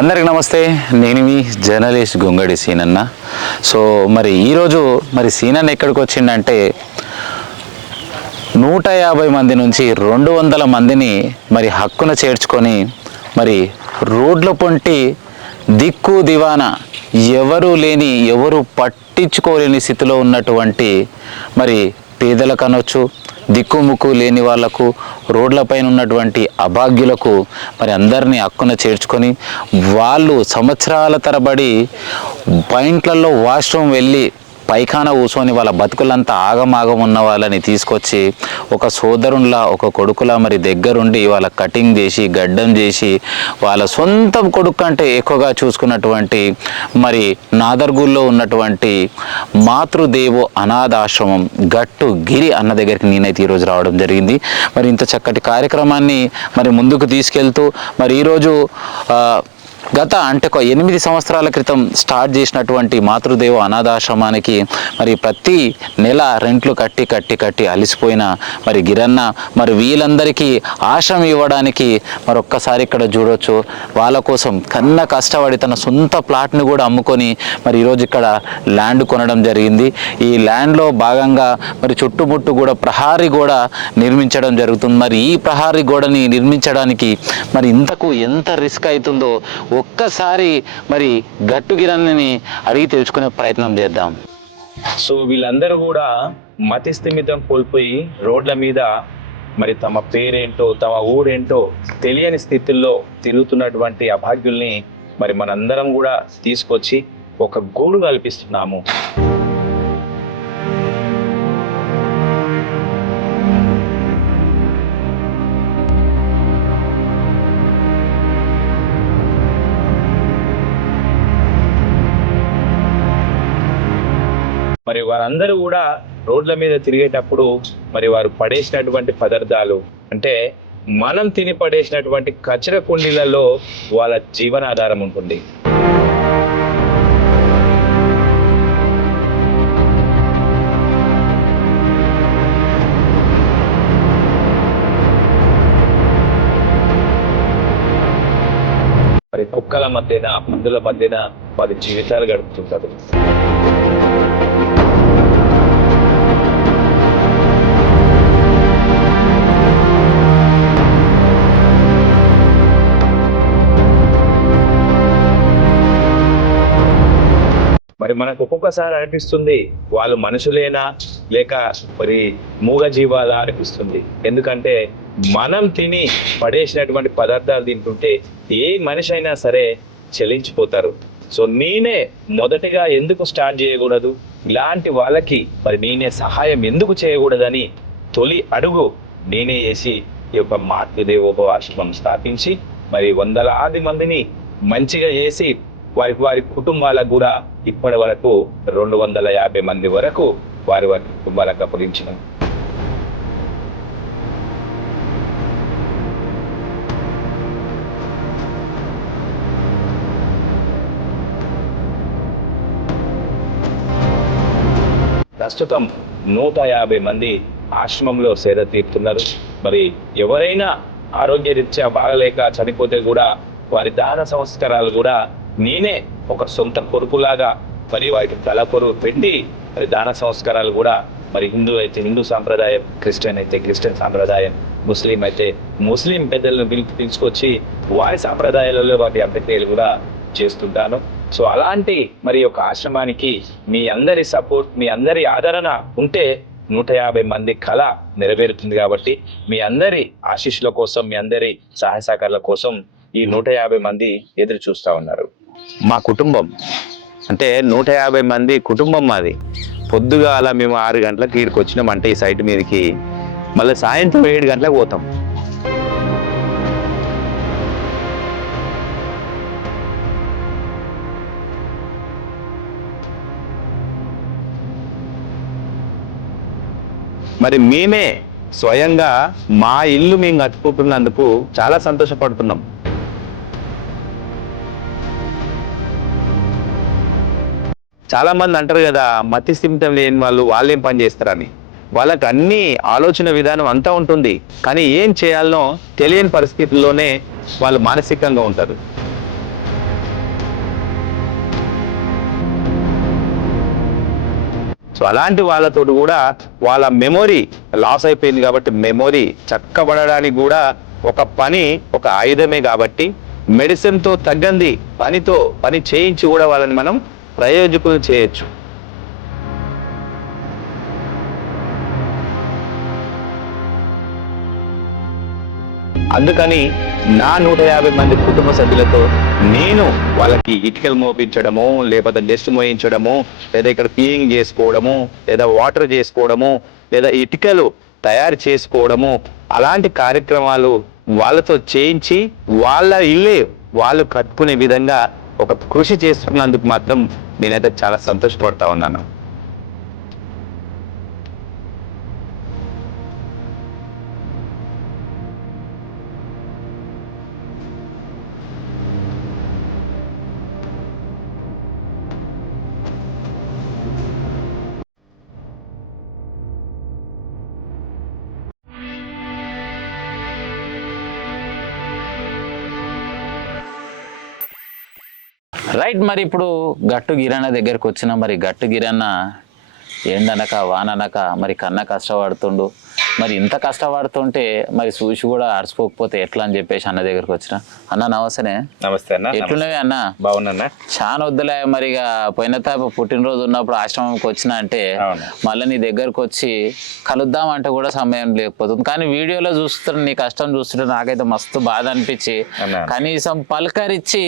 అందరికి నమస్తే. నేను మీ జర్నలిస్ట్ గొంగడి సీనన్న. సో మరి ఈరోజు సీనన్న ఎక్కడికి వచ్చిందంటే 150 మంది నుంచి 200 మందిని హక్కున చేర్చుకొని రోడ్ల పొంటి దిక్కు దివానా ఎవరు లేని, ఎవరు పట్టించుకోలేని స్థితిలో ఉన్నటువంటి పేదలకు అనొచ్చు, దిక్కుముక్కు లేని వాళ్లకు, రోడ్లపైన ఉన్నటువంటి అభాగ్యులకు అందరినీ హక్కున చేర్చుకొని వాళ్ళు సంవత్సరాల తరబడి పాయింట్లలో వాష్రూమ్ వెళ్ళి పైఖానా కూర్చొని వాళ్ళ బతుకులంతా ఆగమాగం ఉన్న వాళ్ళని తీసుకొచ్చి ఒక సోదరునిలా, ఒక కొడుకులా దగ్గరుండి వాళ్ళ కటింగ్ చేసి, గడ్డం చేసి, వాళ్ళ సొంత కొడుకు కంటే ఎక్కువగా చూసుకున్నటువంటి నాదర్గూల్లో ఉన్నటువంటి మాతృదేవో అనాథాశ్రమం గట్టు గిరి అన్న దగ్గరికి నేనైతే ఈరోజు రావడం జరిగింది. ఇంత చక్కటి కార్యక్రమాన్ని ముందుకు తీసుకెళ్తూ ఈరోజు గత 8 సంవత్సరాల క్రితం స్టార్ట్ చేసినటువంటి మాతృదేవ అనాథాశ్రమానికి ప్రతి నెల రెంట్లు కట్టి అలిసిపోయిన గిరన్న వీళ్ళందరికీ ఆశ్రమం ఇవ్వడానికి ఒక్కసారి ఇక్కడ చూడొచ్చు. వాళ్ళ కోసం కష్టపడి తన సొంత ప్లాట్ని కూడా అమ్ముకొని ఈరోజు ఇక్కడ ల్యాండ్ కొనడం జరిగింది. ఈ ల్యాండ్లో భాగంగా చుట్టుముట్టు కూడా ప్రహారీ గోడ నిర్మించడం జరుగుతుంది. ఈ ప్రహారీ గోడని నిర్మించడానికి ఇంతకు ఎంత రిస్క్ అవుతుందో ఒక్కసారి గట్టు గిరన్నని అడిగి తెలుసుకునే ప్రయత్నం చేద్దాం. సో వీళ్ళందరూ కూడా మతి స్థిమితం కోల్పోయి రోడ్ల మీద తమ పేరేంటో, తమ ఊరేంటో తెలియని స్థితిలో తిరుగుతున్నటువంటి అభాగ్యుల్ని మనందరం కూడా తీసుకొచ్చి ఒక గూడు కల్పిస్తున్నాము. వారందరూ కూడా రోడ్ల మీద తిరిగేటప్పుడు వారు పడేసినటువంటి పదార్థాలు అంటే మనం తిని పడేసినటువంటి కచర కుండీలలో వాళ్ళ జీవనాధారం ఉంటుంది. కుక్కల మధ్యన, మందుల మధ్యన వారి జీవితాలు గడుపుతుంటారు. మనకు ఒక్కొక్కసారి అనిపిస్తుంది వాళ్ళు మనుషులేనా లేక మూగ జీవాలా అనిపిస్తుంది. ఎందుకంటే మనం తిని పడేసినటువంటి పదార్థాలు తింటుంటే ఏ మనిషి అయినా సరే చెలించిపోతారు. సో నేనే మొదటిగా ఎందుకు స్టార్ట్ చేయకూడదు, ఇలాంటి వాళ్ళకి నేనే సహాయం ఎందుకు చేయకూడదని తొలి అడుగు నేనే చేసి ఈ యొక్క మాతృదేవోపవాశ్రమం స్థాపించి వందలాది మందిని మంచిగా చేసి వారి కుటుంబాలకు కూడా ఇప్పటి వరకు 250 మంది వరకు వారి కుటుంబాలకు అప్పగించిన. ప్రస్తుతం 150 మంది ఆశ్రమంలో సేద తీరుతున్నారు. ఎవరైనా ఆరోగ్యరీత్యా బాగలేక చనిపోతే కూడా వారి దాన సంస్కారాలు కూడా నేనే ఒక సొంత కొడుకులాగా వారికి తలకొరు పెట్టి దాన సంస్కారాలు కూడా హిందూ అయితే హిందూ సాంప్రదాయం, క్రిస్టియన్ అయితే క్రిస్టియన్ సాంప్రదాయం, ముస్లిం అయితే ముస్లిం పెద్దలను పిలుచుకొచ్చి వారి సాంప్రదాయాలలో వాటి అంత్యక్రియలు కూడా చేస్తుంటాను. సో అలాంటి ఒక ఆశ్రమానికి మీ అందరి సపోర్ట్, మీ అందరి ఆదరణ ఉంటే 150 మంది కళ నెరవేరుతుంది. కాబట్టి మీ అందరి ఆశీస్సుల కోసం, మీ అందరి సహాయ సహకారాల కోసం ఈ 150 మంది ఎదురు చూస్తూ ఉన్నారు. మా కుటుంబం అంటే 150 మంది కుటుంబం మాది. పొద్దుగా అలా మేము 6 గంటలకు ఇక్కడికి వచ్చినామంటే ఈ సైట్ మీదకి, మళ్ళీ సాయంత్రం 7 గంటలకు పోతాం. మేమే స్వయంగా మా ఇల్లు మేము కట్టుకుంటున్నందుకు చాలా సంతోషపడుతున్నాం. చాలా మంది అంటారు కదా, మతి స్థిమితం లేని వాళ్ళు ఏం పని చేస్తారని. వాళ్ళకి అన్ని ఆలోచన విధానం అంతా ఉంటుంది, కానీ ఏం చేయాలనో తెలియని పరిస్థితుల్లోనే వాళ్ళు మానసికంగా ఉంటారు. సో అలాంటి వాళ్ళతో కూడా వాళ్ళ మెమొరీ లాస్ అయిపోయింది కాబట్టి మెమొరీ చక్కబడడానికి కూడా ఒక ఆయుధమే కాబట్టి మెడిసిన్తో తగ్గంది పని చేయించి కూడా వాళ్ళని మనం ప్రయోజకులు చేయొచ్చు. అందుకని నా 150 మంది కుటుంబ సభ్యులతో నేను వాళ్ళకి ఇటుకలు మోపించడము, లేకపోతే డస్ట్ మోయించడము, లేదా ఇక్కడ క్లీనింగ్ చేసుకోవడము, లేదా వాటర్ చేసుకోవడము, లేదా ఇటుకలు తయారు చేసుకోవడము, అలాంటి కార్యక్రమాలు వాళ్ళతో చేయించి వాళ్ళ ఇల్లే వాళ్ళు కట్టుకునే విధంగా ఒక కృషి చేస్తున్నందుకు మాత్రం నేనైతే చాలా సంతోషపడతా ఉన్నాను. రైట్. మరి ఇప్పుడు గట్టు గిరణ దగ్గరకు వచ్చిన మరి గట్టు గిరణ ఎండనక వాననక మరి కన్న కష్టపడుతుండు. మరి ఇంత కష్టపడుతుంటే మరి చూసి కూడా అరసిపోకపోతే ఎట్లా అని చెప్పేసి అన్న దగ్గరకు వచ్చిన. అన్న నమస్తేనే. నమస్తే అన్న. ఎట్లున్నావి అన్న? బాగున్నా. చాలా వద్దులే మరి ఇక పోయిన తాప పుట్టినరోజు ఉన్నప్పుడు ఆశ్రమంకి వచ్చిన అంటే మళ్ళీ నీ దగ్గరకు వచ్చి కలుద్దాం అంటే కూడా సమయం లేకపోతుంది. కానీ వీడియోలో చూస్తుంటే నీ కష్టం చూస్తుంటే నాకైతే మస్తు బాధ అనిపించి కనీసం పలకరించి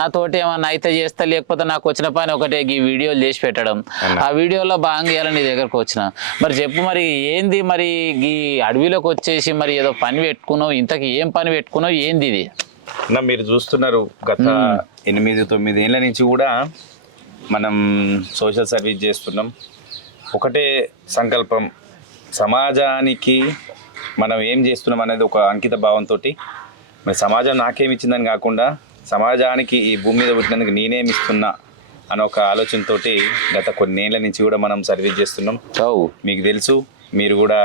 నాతోటి ఏమన్నా అయితే చేస్తా, లేకపోతే నాకు వచ్చిన పని ఒకటే ఈ వీడియోలు చేసి పెట్టడం, ఆ వీడియోలో భాగంగా నీ దగ్గరకు వచ్చిన. మరి చెప్పు, మరి ఏంది మరి ఈ అడవిలోకి వచ్చేసి మరి ఏదో పని పెట్టుకున్నావు, ఇంతకి ఏం పని పెట్టుకున్నావు, ఏంది ఇది? మీరు చూస్తున్నారు గత 8-9 ఏళ్ళ నుంచి కూడా మనం సోషల్ సర్వీస్ చేస్తున్నాం. ఒకటే సంకల్పం, సమాజానికి మనం ఏం చేస్తున్నాం అనేది ఒక అంకిత భావంతో, మరి సమాజం నాకేమి ఇచ్చిందని కాకుండా సమాజానికి ఈ భూమి మీద పుట్టినందుకు నేనేమిస్తున్నా అని ఒక ఆలోచనతో గత కొన్ని ఏళ్ళ నుంచి కూడా మనం సర్వీస్ చేస్తున్నాం. మీకు తెలుసు, మీరు కూడా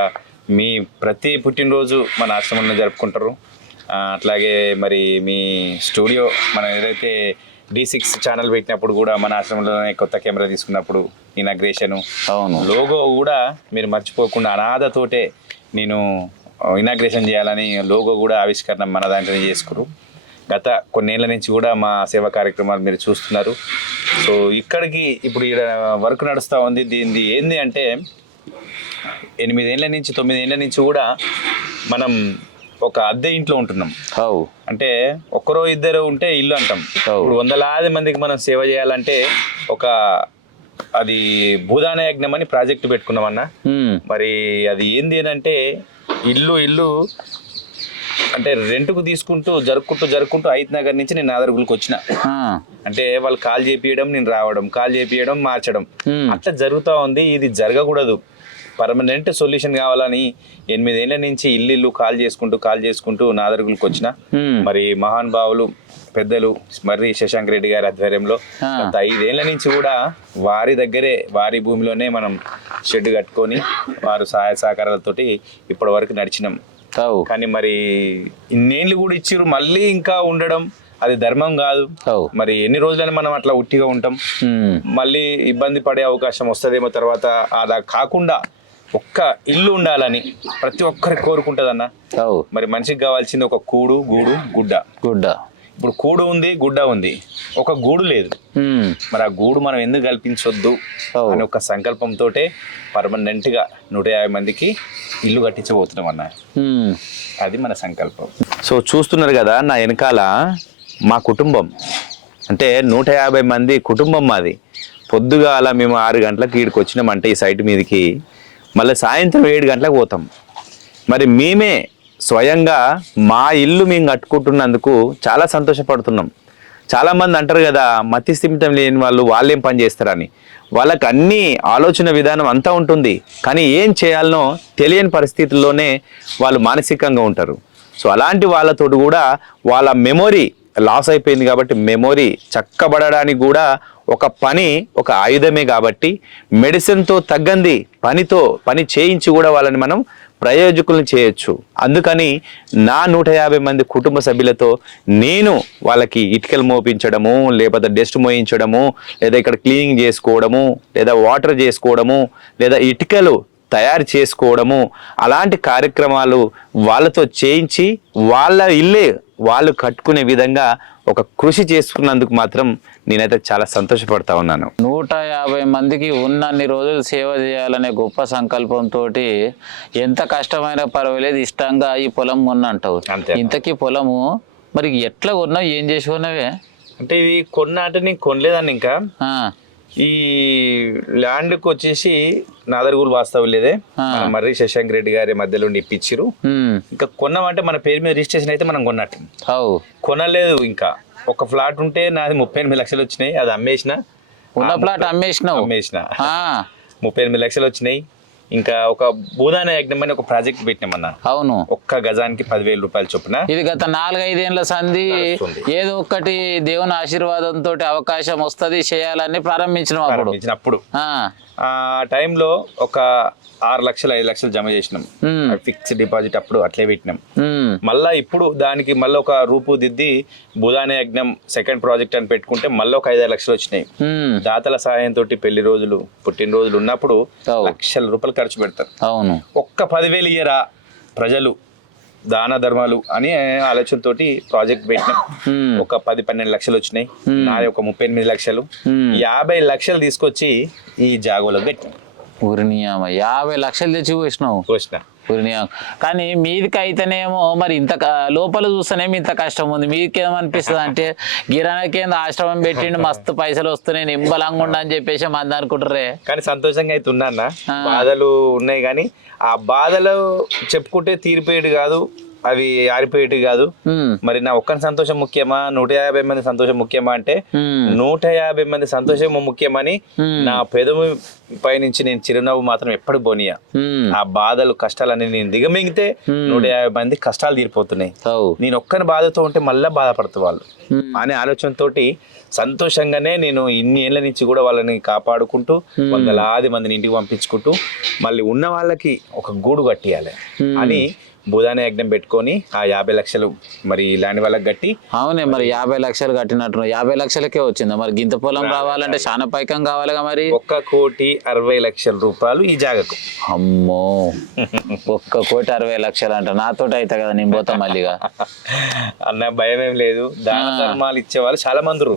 మీ ప్రతి పుట్టినరోజు మన ఆశ్రమంలో జరుపుకుంటారు. అట్లాగే మరి మీ స్టూడియో మనం ఏదైతే D6 ఛానల్ పెట్టినప్పుడు కూడా మన ఆశ్రమంలోనే కొత్త కెమెరా తీసుకున్నప్పుడు ఇనాగ్రేషను, అవును, లోగో కూడా మీరు మర్చిపోకుండా అనాథతోటే నేను ఇనాగ్రేషన్ చేయాలని లోగో కూడా ఆవిష్కరణ మన దాంట్లోనే చేసుకురు. గత కొన్నేళ్ల నుంచి కూడా మా సేవా కార్యక్రమాలు మీరు చూస్తున్నారు. సో ఇక్కడికి ఇప్పుడు ఇక్కడ వర్క్ నడుస్తూ ఉంది. దీనిది ఏంది అంటే 8 ఏళ్ళ నుంచి 9 ఏళ్ళ నుంచి కూడా మనం ఒక అద్దె ఇంట్లో ఉంటున్నాం. అంటే ఒక్కరో ఇద్దరు ఉంటే ఇల్లు అంటాం. ఇప్పుడు 100 మందికి మనం సేవ చేయాలంటే అది భూదాన యజ్ఞం అని ప్రాజెక్టు పెట్టుకున్నామన్నా. మరి అది ఏంది అని అంటే ఇల్లు అంటే రెంట్కు తీసుకుంటూ జరుపుకుంటూ ఐత్ నగర్ నుంచి నేను నాదర్గులకు వచ్చిన. అంటే వాళ్ళు కాల్ చేపియడం, నేను రావడం, కాల్ చేపియడం, మార్చడం, అట్లా జరుగుతూ ఉంది. ఇది జరగకూడదు. పర్మనెంట్ సొల్యూషన్ కావాలని 8 ఏళ్ళ నుంచి ఇల్లు కాల్ చేసుకుంటూ నాదర్గులకు వచ్చిన. మరి మహాన్ భావులు పెద్దలు మర్రి శశాంక్ రెడ్డి గారి ఆధ్వర్యంలో గత 5 ఏళ్ళ నుంచి కూడా వారి దగ్గరే, వారి భూమిలోనే మనం షెడ్ కట్టుకొని వారు సహాయ సహకారాలతోటి ఇప్పటి వరకు నడిచినాం. కానీ మరి ఇన్నేళ్ళు కూడా ఇచ్చిర్రు, మళ్ళీ ఇంకా ఉండడం అది ధర్మం కాదు. మరి ఎన్ని రోజులని మనం అట్లా ఉట్టిగా ఉంటాం? మళ్ళీ ఇబ్బంది పడే అవకాశం వస్తుందేమో తర్వాత. అలా కాకుండా ఒక్క ఇల్లు ఉండాలని ప్రతి ఒక్కరికి కోరుకుంటదన్న. మరి మనిషికి కావాల్సింది ఒక కూడు, గూడు, గుడ్డ. ఇప్పుడు కూడు ఉంది, గుడ్డ ఉంది, ఒక గూడు లేదు. మరి ఆ గూడు మనం ఎందుకు కల్పించొద్దు అని ఒక సంకల్పంతో పర్మనెంట్ గా 150 మందికి ఇల్లు కట్టించబోతున్నాం అన్న. అది మన సంకల్పం. సో చూస్తున్నారు కదా నా వెనకాల మా కుటుంబం, అంటే 150 మంది కుటుంబం మాది. పొద్దుగాల మేము 6 గంటలకు ఈడికి వచ్చినామంటే ఈ సైట్ మీదకి, మళ్ళీ సాయంత్రం 7 గంటలకు పోతాం. మరి మేమే స్వయంగా మా ఇల్లు మేము కట్టుకుంటున్నందుకు చాలా సంతోషపడుతున్నాం. చాలామంది అంటారు కదా, మతి స్థిమితం లేని వాళ్ళేం పని చేస్తారని. వాళ్ళకి అన్ని ఆలోచన విధానం అంతా ఉంటుంది, కానీ ఏం చేయాలనో తెలియని పరిస్థితుల్లోనే వాళ్ళు మానసికంగా ఉంటారు. సో అలాంటి వాళ్ళతో కూడా వాళ్ళ మెమొరీ లాస్ అయిపోయింది కాబట్టి మెమొరీ చక్కబడడానికి కూడా ఒక ఆయుధమే కాబట్టి మెడిసిన్తో తగ్గంది పని చేయించి కూడా వాళ్ళని మనం ప్రయోజకులను చేయొచ్చు. అందుకని నా 150 మంది కుటుంబ సభ్యులతో నేను వాళ్ళకి ఇటుకలు మోపించడము, లేకపోతే డస్ట్ మోయించడము, లేదా ఇక్కడ క్లీనింగ్ చేసుకోవడము, లేదా వాటర్ చేసుకోవడము, లేదా ఇటుకలు తయారు చేసుకోవడము, అలాంటి కార్యక్రమాలు వాళ్ళతో చేయించి వాళ్ళ ఇల్లే వాళ్ళు కట్టుకునే విధంగా ఒక కృషి చేసుకున్నందుకు మాత్రం నేనైతే చాలా సంతోషపడతా ఉన్నాను. 150 మందికి ఉన్నన్ని రోజులు సేవ చేయాలనే గొప్ప సంకల్పంతో ఎంత కష్టమైనా పర్వాలేదు ఇష్టంగా ఈ పొలం కొన్నంటావు. ఇంతకీ పొలము మరి ఎట్లా కొన్నావు, ఏం చేసి కొన్నావే? అంటే ఇది కొన్నాట నేను కొనలేదాన్ని. ఇంకా ఈ ల్యాండ్కి వచ్చేసి నాదర్గూరు వాస్తవం లేదే, మర్రి శశాంక్ రెడ్డి గారి మధ్యలో ఇప్పించారు. ఇంకా కొన్నామంటే మన పేరు మీద రిజిస్ట్రేషన్ అయితే మనం కొన్నట్టు. కొనలేదు. ఇంకా ఒక ఫ్లాట్ ఉంటే నాది 38 లక్షలు వచ్చినాయి, అది అమ్మేసిన. ఉన్న ఫ్లాట్ అమ్మేసిన 38 లక్షలు వచ్చినాయి. ఇంకా ఒక భూదాన యజ్ఞం అని ఒక ప్రాజెక్ట్ పెట్టినామన్నా. అవును, ఒక్క గజానికి 10,000 రూపాయలు చొప్పున. ఇది గత 4-5 ఏళ్ల సంధి ఏదో ఒక్కటి దేవుని ఆశీర్వాదంతో అవకాశం వస్తుంది చేయాలని ప్రారంభించినప్పుడు ఆ టైంలో ఒక 6 లక్షలు 5 లక్షలు జమ చేసినాం. ఫిక్స్డ్ డిపాజిట్ అప్పుడు అట్లే పెట్టినాం. మళ్ళా ఇప్పుడు దానికి మళ్ళీ ఒక రూపు దిద్ది భూదాన యజ్ఞం సెకండ్ ప్రాజెక్ట్ అని పెట్టుకుంటే మళ్ళీ ఒక 5-6 లక్షలు వచ్చినాయి. దాతల సహాయంతో పెళ్లి రోజులు, పుట్టినరోజులు ఉన్నప్పుడు లక్షల రూపాయలు ఖర్చు పెడతారు. అవును, ఒక్క 10,000 ఇయ్యరా ప్రజలు దాన ధర్మాలు అని ఆలోచనతోటి ప్రాజెక్ట్ పెట్టినాం. ఒక 10-12 లక్షలు వచ్చినాయి. నాది ఒక 38 లక్షలు. 50 లక్షలు తీసుకొచ్చి ఈ జాగోలో పెట్టినాం. 50 లక్షలు తెచ్చి పోసిన. కానీ మీదికి అయితేనేమో మరి ఇంత లోపల చూస్తేనేమో ఇంత కష్టం ఉంది. మీదికి ఏమనిపిస్తుంది అంటే గిరాణకి ఆశ్రమం పెట్టిండు, మస్తు పైసలు వస్తున్నాయి, నింబలంగా ఉండని చెప్పేసి మంది అనుకుంటారే. కానీ సంతోషంగా అయితే ఉన్నా. బాధలు ఉన్నాయి కానీ ఆ బాధలు చెప్పుకుంటే తీరిపోయేది కాదు, అవి ఆరిపోయేటి కాదు. మరి నా ఒక్కని సంతోషం ముఖ్యమా, 150 మంది సంతోషం ముఖ్యమా అంటే 150 మంది సంతోషం ముఖ్యమని నా పెదవి పైనుంచి నేను చిరునవ్వు మాత్రం ఎప్పుడు పోనీయా. ఆ బాధలు కష్టాలని నేను దిగమింగితే 150 మంది కష్టాలు తీరిపోతున్నాయి. నేను ఒక్కని బాధతో ఉంటే మళ్ళీ బాధపడుతూ వాళ్ళు అనే ఆలోచనతోటి సంతోషంగానే నేను ఇన్ని ఏళ్ళ నుంచి కూడా వాళ్ళని కాపాడుకుంటూ వందలాది మందిని ఇంటికి పంపించుకుంటూ మళ్ళీ ఉన్న వాళ్ళకి ఒక గూడు కట్టియాలి అని భూదాన యజ్ఞం పెట్టుకొని ఆ 50 లక్షలు మరి ల్యాండ్ వాళ్ళకి కట్టి. అవునే, మరి 50 లక్షలు కట్టినట్టు 50 లక్షలకే వచ్చిందా? మరి గింత పొలం రావాలంటే చాలా పైకం కావాలిగా. మరి 1,60,00,000 రూపాయలు ఈ జాగకు. అమ్మో, 1,60,00,000 అంట. నాతో అయితే కదా నేను పోతా మళ్ళీగా. అన్న భయం ఏం లేదు. దాన ధర్మాలు ఇచ్చే వాళ్ళు చాలా మంది,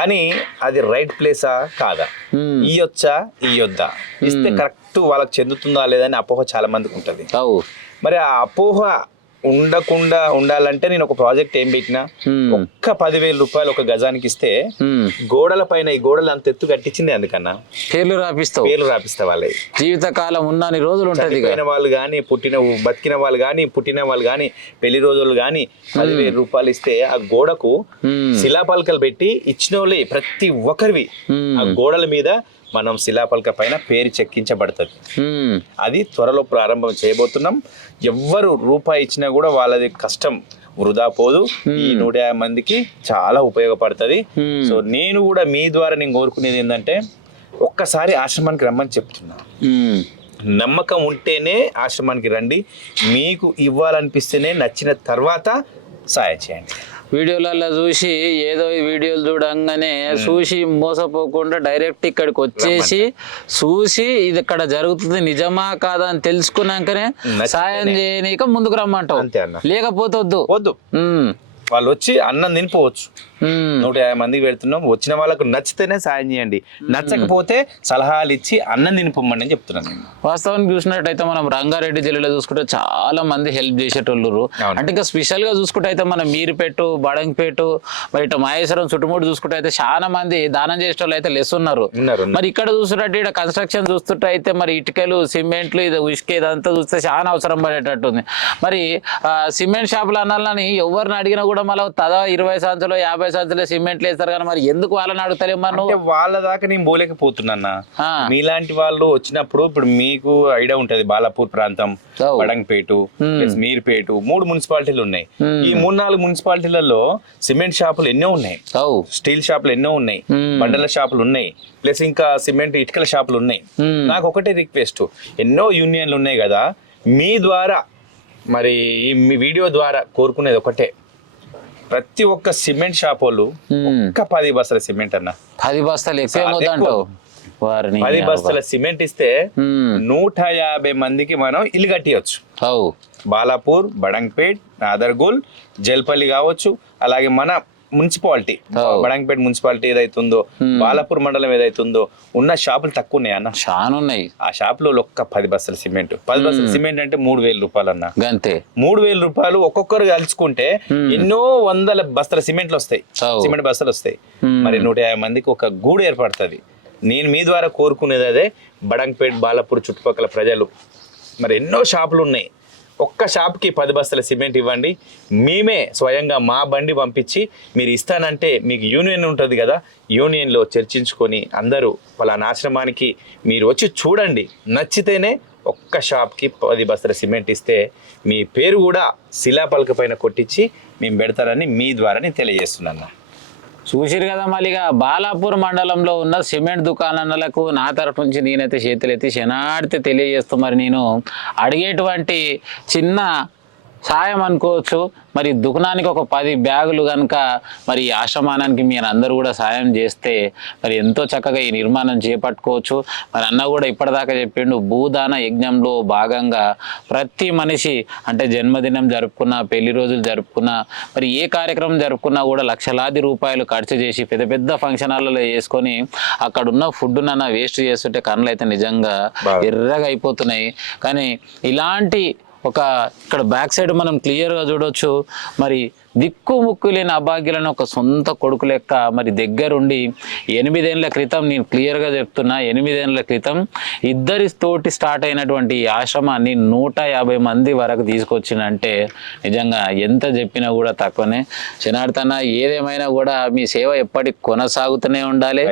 కానీ అది రైట్ ప్లేసా కాదా, ఇయ్యొచ్చా ఇయ్యొద్దా, ఇస్తే కరెక్ట్ వాళ్ళకి చెందుతుందా లేదని అపోహ చాలా మందికి ఉంటుంది. మరి ఆ అపోహ ఉండకుండా ఉండాలంటే నేను ఒక ప్రాజెక్ట్ ఏం పెట్టినా ఒక్క 10,000 రూపాయలు ఒక గజానికి ఇస్తే గోడల పైన ఈ గోడలు అంత ఎత్తు కట్టించింది అందుకన్నా పేర్లు రాపిస్తా వాళ్ళే. జీవితకాలం ఉన్నన్ని రోజులు ఉంటుంది. వాళ్ళు కానీ బతికిన వాళ్ళు కానీ పుట్టిన వాళ్ళు కానీ పెళ్లి రోజులు కానీ 10,000 రూపాయలు ఇస్తే ఆ గోడకు శిలాపలకలు పెట్టి ఇచ్చిన వాళ్ళే ప్రతి ఒక్కరివి ఆ గోడల మీద మనం శిలాపలక పైన పేరు చెక్కించబడుతుంది. అది త్వరలో ప్రారంభం చేయబోతున్నాం. ఎవ్వరు రూపాయి ఇచ్చినా కూడా వాళ్ళది కష్టం వృధా పోదు. ఈ 150 మందికి చాలా ఉపయోగపడుతుంది. సో నేను కూడా మీ ద్వారా నేను కోరుకునేది ఏంటంటే ఒక్కసారి ఆశ్రమానికి రమ్మని చెప్తున్నా. నమ్మకం ఉంటేనే ఆశ్రమానికి రండి. మీకు ఇవ్వాలనిపిస్తేనే నచ్చిన తర్వాత సాయం చేయండి. వీడియోలలో చూసి ఏదో వీడియోలు చూడంగానే చూసి మోసపోకుండా డైరెక్ట్ ఇక్కడికి వచ్చేసి చూసి ఇది ఇక్కడ జరుగుతుంది నిజమా కాదా అని తెలుసుకున్నాకనే సాయం చేయనీక ముందుకు రమ్మంటావు. లేకపోతే వద్దు. వాళ్ళు వచ్చి అన్నం తినిపోవచ్చు. 150 మందికి పెడుతున్నాం. వచ్చిన వాళ్ళకు నచ్చితేనే సాయం చేయండి, నచ్చకపోతే సలహాలు ఇచ్చి అన్నం తినిపోమని చెప్తున్నాను. వాస్తవానికి చూసినట్టయితే మనం రంగారెడ్డి జిల్లాలో చూసుకుంటే చాలా మంది హెల్ప్ చేసేటోళ్ళు. అంటే ఇంకా స్పెషల్ గా చూసుకుంటే అయితే మనం మీరుపేట, బడంగపేట, మరి ఇటు మహేశ్వరం చుట్టుముట్టు చూసుకుంటే అయితే చాలా మంది దానం చేసేటోళ్ళు అయితే లెస్ ఉన్నారు. మరి ఇక్కడ చూసినట్టు ఇక్కడ కన్స్ట్రక్షన్ చూస్తుంటే అయితే మరి ఇటుకలు, సిమెంట్లు, ఇది ఇసుక ఇదంతా చూస్తే చాలా అవసరం పడేటట్టుంది. మరి సిమెంట్ షాపులు అనాలని ఎవరిని అడిగినా కూడా మళ్ళీ 20 సంవత్సరాలు 50 సంవత్సరాలు సిమెంట్లు వేస్తారు కానీ మరి ఎందుకు వాళ్ళని అడుగుతలేము? మనం వాళ్ళ దాకా నేను పోలేకపోతున్నా. మీలాంటి వాళ్ళు వచ్చినప్పుడు ఇప్పుడు మీకు ఐడియా ఉంటది, బాలాపూర్ ప్రాంతం, బడంగపేట, మీర్పేట 3 మున్సిపాలిటీలు ఉన్నాయి. ఈ 3-4 మున్సిపాలిటీలలో సిమెంట్ షాపులు ఎన్నో ఉన్నాయి, స్టీల్ షాపులు ఎన్నో ఉన్నాయి, బండల షాపులు ఉన్నాయి, ప్లస్ ఇంకా సిమెంట్ ఇటుకల షాపులు ఉన్నాయి. నాకు ఒకటే రిక్వెస్ట్, ఎన్నో యూనియన్లు ఉన్నాయి కదా, మీ ద్వారా మరి మీ వీడియో ద్వారా కోరుకునేది ఒకటే, ప్రతి ఒక్క సిమెంట్ షాప్ వాళ్ళు ఒక్క 10 బస్తాల సిమెంట్ అన్న, 10 బస్తాలు ఎక్కువ వారిని 10 బస్తాల సిమెంట్ ఇస్తే 150 మందికి మనం ఇల్లు కట్టియచ్చు. బాలాపూర్, బడంగ్పేట్, నాదర్గోల్, జల్పల్లి కావచ్చు, అలాగే మన మున్సిపాలిటీ బడంగ్పేట్ మున్సిపాలిటీ ఏదైతుందో, బాలాపూర్ మండలం ఏదైతుందో ఉన్న షాపులు తక్కువ ఉన్నాయి అన్న, చాలా ఉన్నాయి. ఆ షాపులో ఒక్క 10 బస్తాల సిమెంట్, 10 బస్తాల సిమెంట్ అంటే 3,000 రూపాయలు అన్న. అంతే 3,000 రూపాయలు ఒక్కొక్కరు కలుసుకుంటే ఎన్నో వందల బస్తాల సిమెంట్లు వస్తాయి, సిమెంట్ బస్తాలు వస్తాయి. మరి 150 మందికి ఒక గూడు ఏర్పడుతుంది. నేను మీ ద్వారా కోరుకునేది అదే. బడంగ్పేట్, బాలాపూర్ చుట్టుపక్కల ప్రజలు మరి ఎన్నో షాపులు ఉన్నాయి, ఒక్క షాప్కి 10 బస్తాల సిమెంట్ ఇవ్వండి. మేమే స్వయంగా మా బండి పంపించి మీరు ఇస్తానంటే మీకు యూనియన్ ఉంటుంది కదా, యూనియన్లో చర్చించుకొని అందరూ పలానా ఆశ్రమానికి మీరు వచ్చి చూడండి, నచ్చితేనే ఒక్క షాప్కి 10 బస్తాల సిమెంట్ ఇస్తే మీ పేరు కూడా శిలాపలక పైన కొట్టించి మేము పెడతారని మీ ద్వారా నేను తెలియజేస్తున్నాను. చూసిరు కదా మళ్ళీగా బాలాపూర్ మండలంలో ఉన్న సిమెంట్ దుకాణాలకు నా తరఫు నుంచి నేనైతే చేతులెత్తి శనాడితే తెలియజేస్తూ మరి నేను అడిగేటువంటి చిన్న సాయం అనుకోవచ్చు. మరి దుకాణానికి ఒక 10 బ్యాగులు కనుక మరి ఆశ్రమానానికి మీరు అందరూ కూడా సాయం చేస్తే మరి ఎంతో చక్కగా ఈ నిర్మాణం చేపట్టుకోవచ్చు. మరి అన్న కూడా ఇప్పటిదాకా చెప్పిండు, భూదాన యజ్ఞంలో భాగంగా ప్రతి మనిషి అంటే జన్మదినం జరుపుకున్నా, పెళ్లి రోజులు జరుపుకున్నా, మరి ఏ కార్యక్రమం జరుపుకున్నా కూడా లక్షలాది రూపాయలు ఖర్చు చేసి పెద్ద పెద్ద ఫంక్షన్ హాల్లో వేసుకొని అక్కడున్న ఫుడ్ నన్న వేస్ట్ చేస్తుంటే కళ్ళు అయితే నిజంగా ఎర్రగా అయిపోతున్నాయి. కానీ ఇలాంటి ఇక్కడ బ్యాక్ సైడ్ మనం క్లియర్గా చూడవచ్చు. మరి దిక్కు ముక్కు లేని అభాగ్యులను ఒక సొంత కొడుకు లెక్క మరి దగ్గరుండి 8 ఏళ్ల క్రితం, నేను క్లియర్గా చెప్తున్నా, 8 ఏళ్ల క్రితం ఇద్దరితోటి స్టార్ట్ అయినటువంటి ఈ ఆశ్రమాన్ని 150 మంది వరకు తీసుకొచ్చిందంటే నిజంగా ఎంత చెప్పినా కూడా తక్కువనే. జనార్దన ఏదేమైనా కూడా మీ సేవ ఎప్పటికి కొనసాగుతూనే ఉండాలి.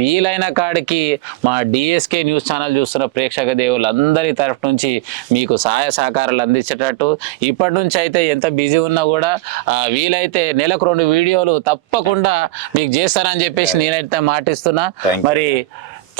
వీలైన కాడికి మా డిఎస్కే న్యూస్ ఛానల్ చూస్తున్న ప్రేక్షక దేవులందరి తరఫు నుంచి మీకు సహాయ సహకారాలు అందించేటట్టు ఇప్పటి నుంచి అయితే ఎంత బిజీ ఉన్నా కూడా వీలైతే నెలకు 2 వీడియోలు తప్పకుండా మీకు చేస్తానని చెప్పేసి నేనైతే మాటిస్తున్నా. మరి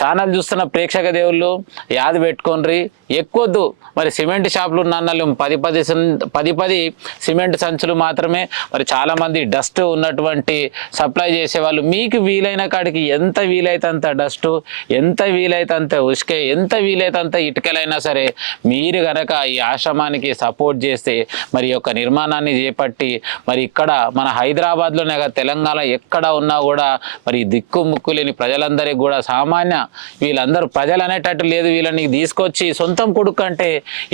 ఛానల్ చూస్తున్న ప్రేక్షక దేవుళ్ళు యాద పెట్టుకోండి, ఎక్కువద్దు. మరి సిమెంట్ షాపులు నన్నలు 10 సిమెంట్ సంచులు మాత్రమే. మరి చాలామంది డస్ట్ ఉన్నటువంటి సప్లై చేసేవాళ్ళు మీకు వీలైన కాడికి ఎంత వీలైతే అంత డస్టు, ఎంత వీలైతే అంత ఉసుకే, ఎంత వీలైతే అంత ఇటుకలైనా సరే మీరు కనుక ఈ ఆశ్రమానికి సపోర్ట్ చేస్తే మరి యొక్క నిర్మాణాన్ని చేపట్టి మరి ఇక్కడ మన హైదరాబాద్లోనే కాదు తెలంగాణ ఎక్కడ ఉన్నా కూడా మరి దిక్కు ముక్కు లేని ప్రజలందరికీ కూడా సామాన్య వీళ్ళందరూ ప్రజలు అనేటట్టు లేదు, వీళ్ళని తీసుకొచ్చి సొంతం కొడుకు అంటే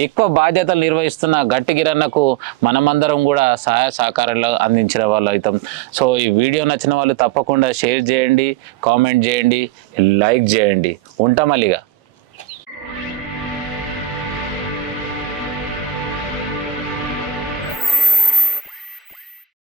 ఎక్కువ బాధ్యతలు నిర్వహిస్తున్న గట్టి గిరన్నకు మనమందరం కూడా సహాయ సహకారాలు అందించిన వాళ్ళు అవుతాం. సో ఈ వీడియో నచ్చిన వాళ్ళు తప్పకుండా షేర్ చేయండి, కామెంట్ చేయండి, లైక్ చేయండి. ఉంటాం మళ్ళీగా.